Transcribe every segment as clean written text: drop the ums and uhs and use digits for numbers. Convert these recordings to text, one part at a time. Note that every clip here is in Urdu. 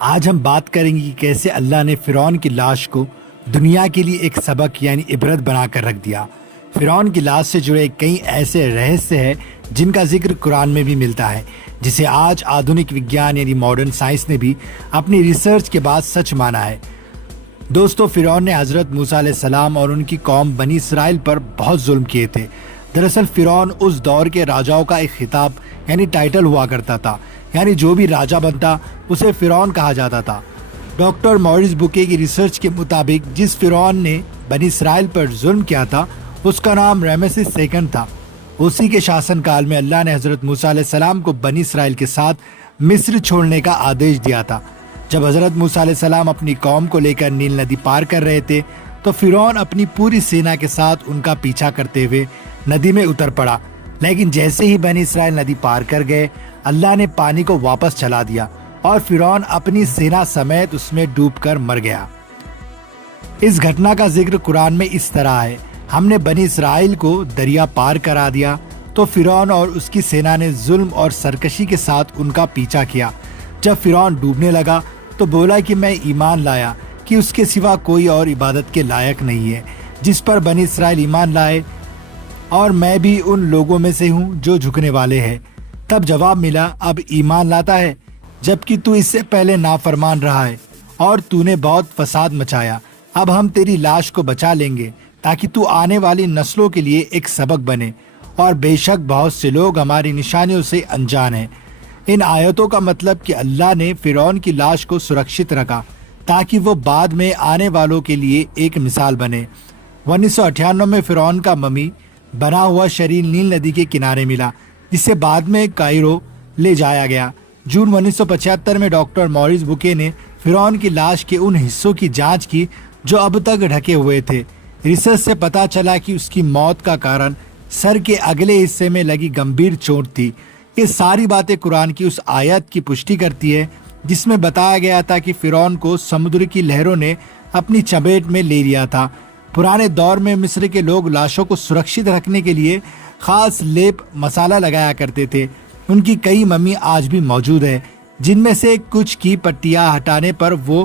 آج ہم بات کریں گے کہ کیسے اللہ نے فرعون کی لاش کو دنیا کے لیے ایک سبق یعنی عبرت بنا کر رکھ دیا۔ فرعون کی لاش سے جڑے کئی ایسے رہسیہ ہیں جن کا ذکر قرآن میں بھی ملتا ہے، جسے آج آدھونک وگیان یعنی ماڈرن سائنس نے بھی اپنی ریسرچ کے بعد سچ مانا ہے۔ دوستو، فرعون نے حضرت موسیٰ علیہ السلام اور ان کی قوم بنی اسرائیل پر بہت ظلم کیے تھے۔ دراصل فرعون اس دور کے راجاؤں کا ایک خطاب یعنی ٹائٹل ہوا کرتا تھا، یعنی جو بھی راجہ بنتا اسے فرعون کہا جاتا تھا۔ ڈاکٹر موریس بوکے کی ریسرچ کے مطابق جس فرعون نے بنی اسرائیل پر ظلم کیا تھا اس کا نام رامسیس سیکنڈ تھا۔ اسی کے شاسن کال میں اللہ نے حضرت موسیٰ علیہ السلام کو بنی اسرائیل کے ساتھ مصر چھوڑنے کا آدیش دیا تھا۔ جب حضرت موسیٰ علیہ السلام اپنی قوم کو لے کر نیل ندی پار کر رہے تھے تو فرعون اپنی پوری سینا کے ساتھ ان کا پیچھا کرتے ہوئے ندی میں اتر پڑا، لیکن جیسے ہی بنی اسرائیل ندی پار کر گئے اللہ نے پانی کو واپس چلا دیا اور فرعون اپنی سینا سمیت اس میں ڈوب کر مر گیا۔ اس گھٹنا کا ذکر قرآن میں اس طرح ہے: ہم نے بنی اسرائیل کو دریا پار کرا دیا تو فرعون اور اس کی سینا نے ظلم اور سرکشی کے ساتھ ان کا پیچھا کیا۔ جب فرعون ڈوبنے لگا تو بولا کہ میں ایمان لایا کہ اس کے سوا کوئی اور عبادت کے لائق نہیں ہے، جس پر بنی اسرائیل ایمان لائے، اور میں بھی ان لوگوں میں سے ہوں جو جھکنے والے ہیں۔ تب جواب ملا، اب ایمان لاتا ہے جبکہ تو اس سے پہلے نافرمان رہا ہے اور تو نے بہت فساد مچایا۔ اب ہم تیری لاش کو بچا لیں گے تاکہ تو آنے والی نسلوں کے لیے ایک سبق بنے، اور بے شک بہت سے لوگ ہماری نشانیوں سے انجان ہیں۔ ان آیتوں کا مطلب کہ اللہ نے فرعون کی لاش کو سرکشت رکھا تاکہ وہ بعد میں آنے والوں کے لیے ایک مثال بنے۔ 1998 میں فرعون کا ممی بنا ہوا شریر نیل ندی کے کنارے ملا، جسے بعد میں کائرو لے جایا گیا۔ جون 1975 میں ڈاکٹر موریس بوکے نے فرعون کی لاش کے ان حصوں کی جانچ کی جو اب تک ڈھکے ہوئے تھے۔ ریسرچ سے پتہ چلا کہ اس کی موت کا کارن سر کے اگلے حصے میں لگی گمبھیر چوٹ تھی۔ یہ ساری باتیں قرآن کی اس آیت کی پشٹی کرتی ہے جس میں بتایا گیا تھا کہ فرعون کو سمندر کی لہروں نے اپنی چپیٹ میں لے لیا تھا۔ پرانے دور میں مصر کے لوگ لاشوں کو سرکشت رکھنے کے لیے خاص لیپ مسالہ لگایا کرتے تھے۔ ان کی کئی ممی آج بھی موجود ہے، جن میں سے کچھ کی پٹیاں ہٹانے پر وہ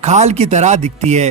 کھال کی طرح دکھتی ہے،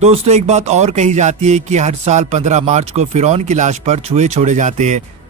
دوستو، ایک بات اور کہی جاتی ہے کہ ہر سال 15 مارچ کو فرعون کی لاش پر چوہے چھوڑے جاتے ہیں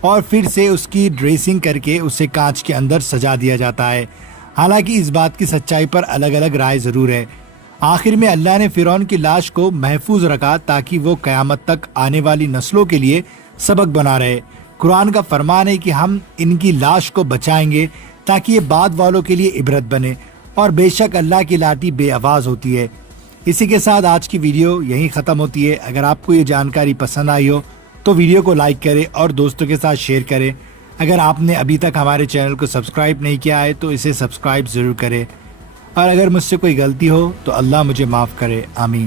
اور پھر سے اس کی ڈریسنگ کر کے اسے کانچ کے اندر سجا دیا جاتا ہے۔ حالانکہ اس بات کی سچائی پر الگ الگ رائے ضرور ہے۔ آخر میں اللہ نے فرعون کی لاش کو محفوظ رکھا تاکہ وہ قیامت تک آنے والی نسلوں کے لیے سبق بنا رہے۔ قرآن کا فرمان ہے کہ ہم ان کی لاش کو بچائیں گے تاکہ یہ بعد والوں کے لیے عبرت بنے، اور بے شک اللہ کی لاٹھی بے آواز ہوتی ہے۔ اسی کے ساتھ آج کی ویڈیو یہیں ختم ہوتی ہے۔ اگر آپ کو یہ جانکاری پسند آئی ہو تو ویڈیو کو لائک کریں اور دوستوں کے ساتھ شیئر کریں۔ اگر آپ نے ابھی تک ہمارے چینل کو سبسکرائب نہیں کیا ہے تو اسے سبسکرائب ضرور کریں، اور اگر مجھ سے کوئی غلطی ہو تو اللہ مجھے معاف کرے، آمین۔